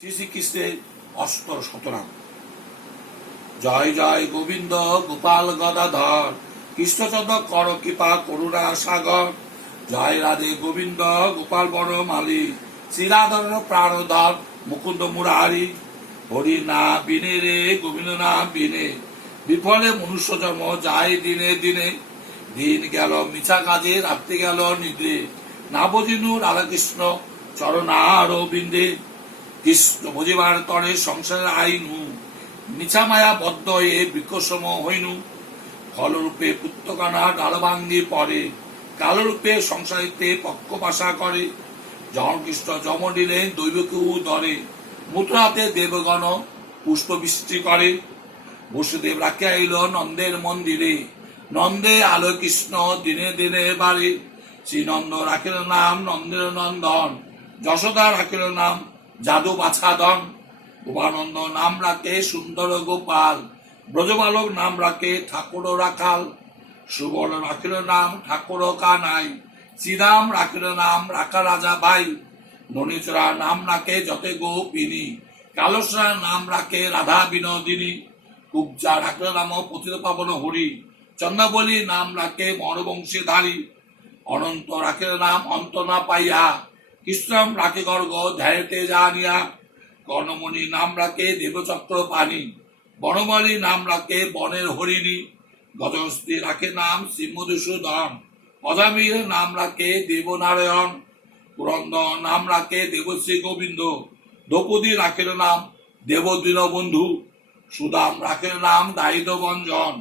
শ্রী শ্রীকৃষ্ণের অষ্টর শতনাম। জয় জয় গোবিন্দ গোপাল গদাধর, কৃষ্ণচন্দ্র কর কৃপা করুণা সাগর। জয় রাধে গোবিন্দ গোপাল বনমালী, শ্রীরাধর প্রাণধর মুকুন্দ মুরারি। হরি না বিনে রে গোবিন্দ না বিনে, বিফলে মনুষ্য জন্ম যায় দিনে দিনে। দিন গেল মিছা কাজে, রাত্রি গেল নিদ্রে, না বুঝিনু রাধাকৃষ্ণ চরণার বিন্দে। কৃষ্ণ বুঝিবার তরে সংসারের আইনু, মিছা মায়া বদ্ধ এ বৃক্ষসম হইনু। ফলরূপে পুত্রকানা ডাল ভাঙ্গি পড়ে, কালরূপে সংসারিতে পক্ষ বাসা করে। যখন কৃষ্ণ জম দিলেন দৈবকেউ ধরে, মুদ্রাতে দেবগণ পুষ্প বৃষ্টি করে। বসুদেব রাখিয়া আইল নন্দের মন্দিরে, নন্দে আলো কৃষ্ণ দিনে দিনে বাড়ে। শ্রীনন্দ রাখিল নাম নন্দের নন্দন, যশোদা রাখিল নাম যাদু বাছাদন। উপানন্দ নাম রাখে সুন্দর গোপাল, ব্রজবালক নাম রাখে ঠাকুর রাখাল। সুবল রাখিল নাম ঠাকুর কানাই, শ্রীরাম রাখিল নাম রাখা রাজা ভাই। ননীচরা নাম রাখে যতে গোপিনী, কালসরা নাম রাখে রাধা বিনোদিনী। কুবজা রাখিল নাম পতিত পাবন হরি, চন্দ্রাবলী নাম রাখে মরবংশীধারী। অনন্ত রাখিল নাম অন্ত না পাইয়া, কৃষ্ণম রাখে গর্গ ধ্যায়তে জানিয়া। কর্ণমণি নাম রাখে দেবচক্র পানি, বনমালী নাম রাখে বনের হরিণী। গজস্ত্রী রাখে নাম শ্রীমধুসূদন, অজামির নাম রাখে দেবনারায়ণ। পুরন্দর নাম রাখে দেবশ্রী গোবিন্দ, দ্রৌপদী রাখের নাম দেবদীন বন্ধু। সুদাম রাখের নাম দায়িত্ব বঞ্জন,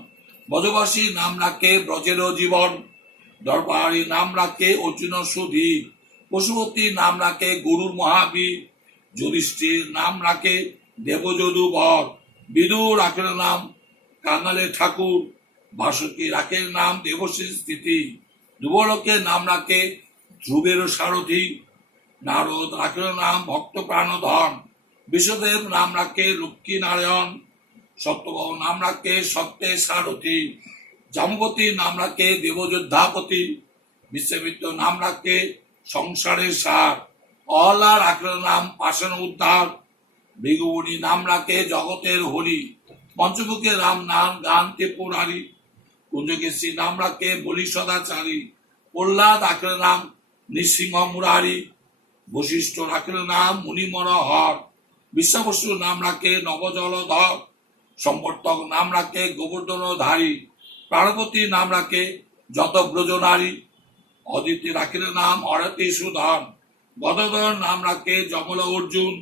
ব্রজবাসী নাম রাখে ব্রজের জীবন। দরবারী নাম রাখে অর্জুন সুধী, পশুপতি নাম রাখে গরুর মহাবীর। যুধিষ্ঠির নাম রাখে দেবযদু বর, বিদুর রাখের নাম কাঙালের ঠাকুর। বাসুকী রাখের নাম দেবশ্রী স্থিতি, ধ্রুবলোকের নাম রাখে ধ্রুবের সারথী। নারদ রাখের নাম ভক্ত প্রাণধন, বিশ্বদেব নাম রাখে লক্ষ্মী নারায়ণ। সত্যবাবু নাম রাখে সত্যের সারথী, জামবতী নাম রাখে দেবযোদ্ধাপতি। বিশ্বমিত্র নাম রাখে সংসারের সার, অহলা রাখের নাম পাষাণ উদ্ধার। ভৃগুমুনি নাম রাখে জগতের হরি, পঞ্চমুখে রাম নাম গান ত্রিপুরারি। কুঞ্জকেশী নাম রাখে বলি সদাচারী, প্রহ্লাদ রাখের নাম নৃসিংহ মুরারি। বশিষ্ঠ রাখের নাম মুনিমর হর, বিশ্বাবসু নাম রাখে নবজলধর। সম্বর্তক নাম রাখে গোবর্ধনধারী, প্রাণপতি নাম রাখে যত ব্রজ নারী। অদিতি রাখের নাম অরতি সুধন, গদাধর নাম রাখে যমল অর্জুন।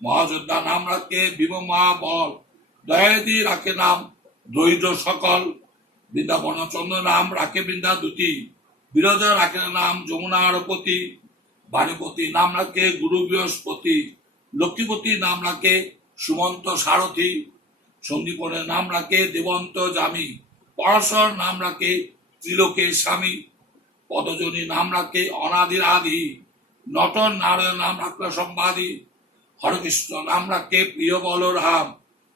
মহাযোদ্ধা নাম রাখে ভীম মহাবল, দয়াদি রাখে নাম দরিদ্র সকল। বৃন্দাবন চন্দ্র নাম রাখে বৃন্দা দুটি, বিরজা রাখে নাম যমুনার পতি। বাণীপতি নাম রাখে গুরু বৃহস্পতি, লক্ষ্মীপতি নাম রাখে সুমন্ত সারথী। সন্দীপনের নাম রাখে দেবন্ত জামি, পরাশর নাম রাখে ত্রিলোকের স্বামী। পদজনী নাম রাখে অনাদির আদি, নটন নারায়ণ নাম রাখলে সম্বাদী। হরকৃষ্ণ নাম রাখে প্রিয় বলরাম,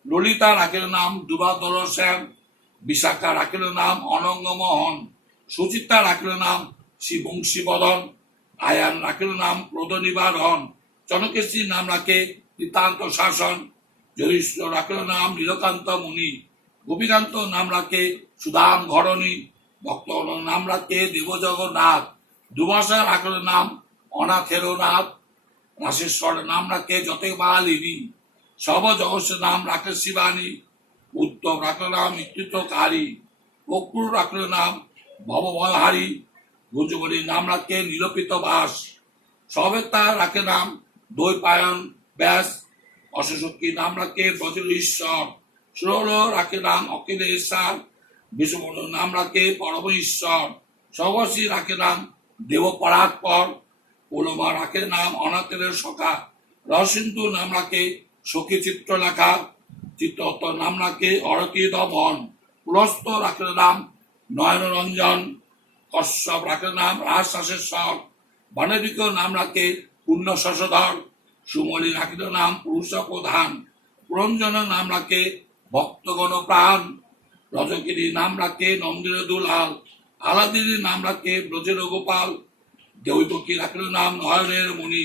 ললিতা রাখের নাম দুবাদল শ্যাম। বিশাখা রাখের নাম অনঙ্গ মোহন, সুচিত্রা রাখের নাম শিবংশী বদন। আয়ান রাখের নাম ক্রোধ নিবারণ, চনকেশী নাম রাখে নিতান্ত শাসন। যধিষ্ঠ রাখের নাম নীলকান্ত মুনি, গোপীকান্ত নাম রাখে সুদাম ঘরণী। ভক্ত নাম রাখে দেবজগন্নাথ, দুবাসা রাখের নাম অনাথের নাথ। রাশেশ্বর নাম রাখে যতে মালিনী, সব জগৎ নাম রাখে শিবানী। উত্তম রাখের নাম মৃত্যুকারী, অক্রুর রাখের নাম ভবভয়হারী। গুঞ্জবলীর নাম রাখে নীলপিত বাস, সবেতা রাখে নাম দৈপায়ন ব্যাস। অশোকী নাম রাখে ব্রজের ঈশ্বর, সুরল রাখে নাম অখিলেশ্বর। বিষ্ণু নাম রাখে পরম ঈশ্বর, সর্বশ্রী রাখে নাম দেব পরাৎপর। পোলমা রাখে নাম অনাথের সখা, রসিন্ধু নাম রাখে সখী চিত্রলেখা। চিত্রত নাম রাখে অরতি দমন, পুলস্ত রাখে নাম নয়ন রঞ্জন। কশ্যপ রাখে নাম রাজশাসেশ্বর, বাণিজ্য নাম রাখে পুণ্য শশধর। সুমলি রাখিল নাম পুরুষ প্রধান, পুরঞ্জন নাম রাখে ভক্তগণ প্রাণ। রজগিরি নাম রাখে নন্দির দুলাল, আলাদিনী নাম রাখে ব্রজের গোপাল। দেবতী রাখিল নাম নয়নের মুনি,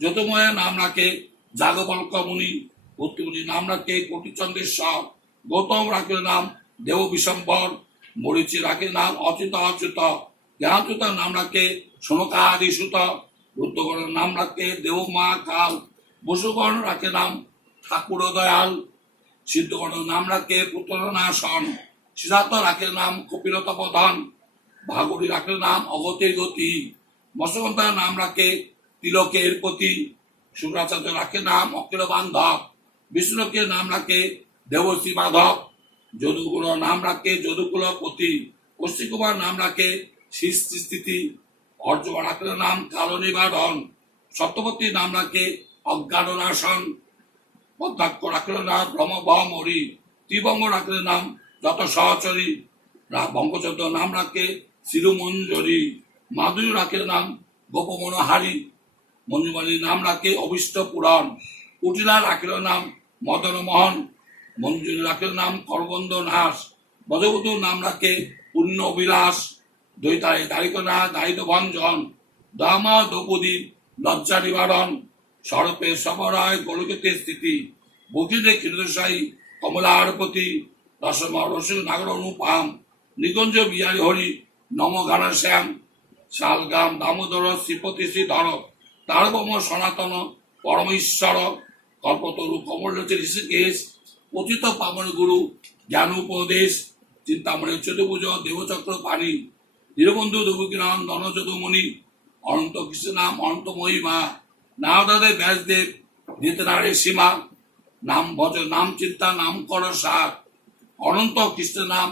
জ্যোতময় নাম রাখে যাগবল্ক মুনি পুত্রমুনি নাম রাখে কোটিচন্দ্রেশ্বর, গৌতম রাখে নাম দেব বিশম্বর, মরিচি রাখে নাম অচ্যুত অচ্যুত, জ্ঞানচ্যুত নাম রাখে সনকাদি সুত, রুদ্রগণের নাম রাখে দেব মা কাল, বসুগণ রাখে নাম ঠাকুর দয়াল, সিদ্ধগণের নাম রাখে পুত্র নাশন, সিদ্ধার্থ রাখে নাম কপিলত প্রধান, ভাগরী রাখে নাম অগতির গতি, মৎস্যগন্ধার নাম রাখে তিলকের পতি, শুক্রাচার্য রাখে নাম অখিল বান্ধব, বিষ্ণুকে নাম রাখে দেবশ্রী মাধব, যদুকুল নাম রাখে যদুকুল পতি, অশ্বিকুমার নাম রাখে সৃষ্টি স্থিতি, অর্জুন রাখে নাম কালো নিবারণ, সত্যপতি নাম রাখে অজ্ঞান নাশন, পদ্মাক্ষ রাখলে নাম ব্রহ্মবহমরি, ত্রিবঙ্গ রাখলে নাম যত সহচরী, বঙ্গচন্দ্র নাম রাখে শিরুমঞ্জরি, মাধুরী রাখে নাম গোপমনোহারী, মঞ্জুমালির নাম রাখে অভিষ্ট পুরাণ, কুটিলা রাখিল নাম মদন মোহন, মঞ্জুরি রাখিল নাম করবন্দ নাশ, বধবধূর নাম রাখে পুণ্য অভিলাষ, দৈতারে দারিক না দায়িত ভঞ্জন, দামা দ্রৌপদী লজ্জা নিবারণ, সরপে সমরায় গোলকেতে স্থিতি, বকিলে ক্ষীরসায়ী কমলার প্রতি, রসম রসিক নাগর অনুপাম, নিকুঞ্জ বিহারী হরি নম গান শ্যাম, শালগাম দামোদর শ্রীপতি শ্রীধর, তারবম সনাতন পরমেশ্বর, কল্পতরু কমল ঋষিকেশ, পতিত পাবন গুরু জ্ঞান উপদেশ, চিন্তামণি চতুর্ভুজ দেবচক্র পানি, দীরবন্ধু দেবকীনাম ধন যদুমণি, অনন্ত কৃষ্ণ নাম অনন্ত মহিমা, নারদাদের ব্যাসদেব নিতনারের সীমা, নাম ভজ নাম চিন্তা নাম কর সার, অনন্ত কৃষ্ণ নাম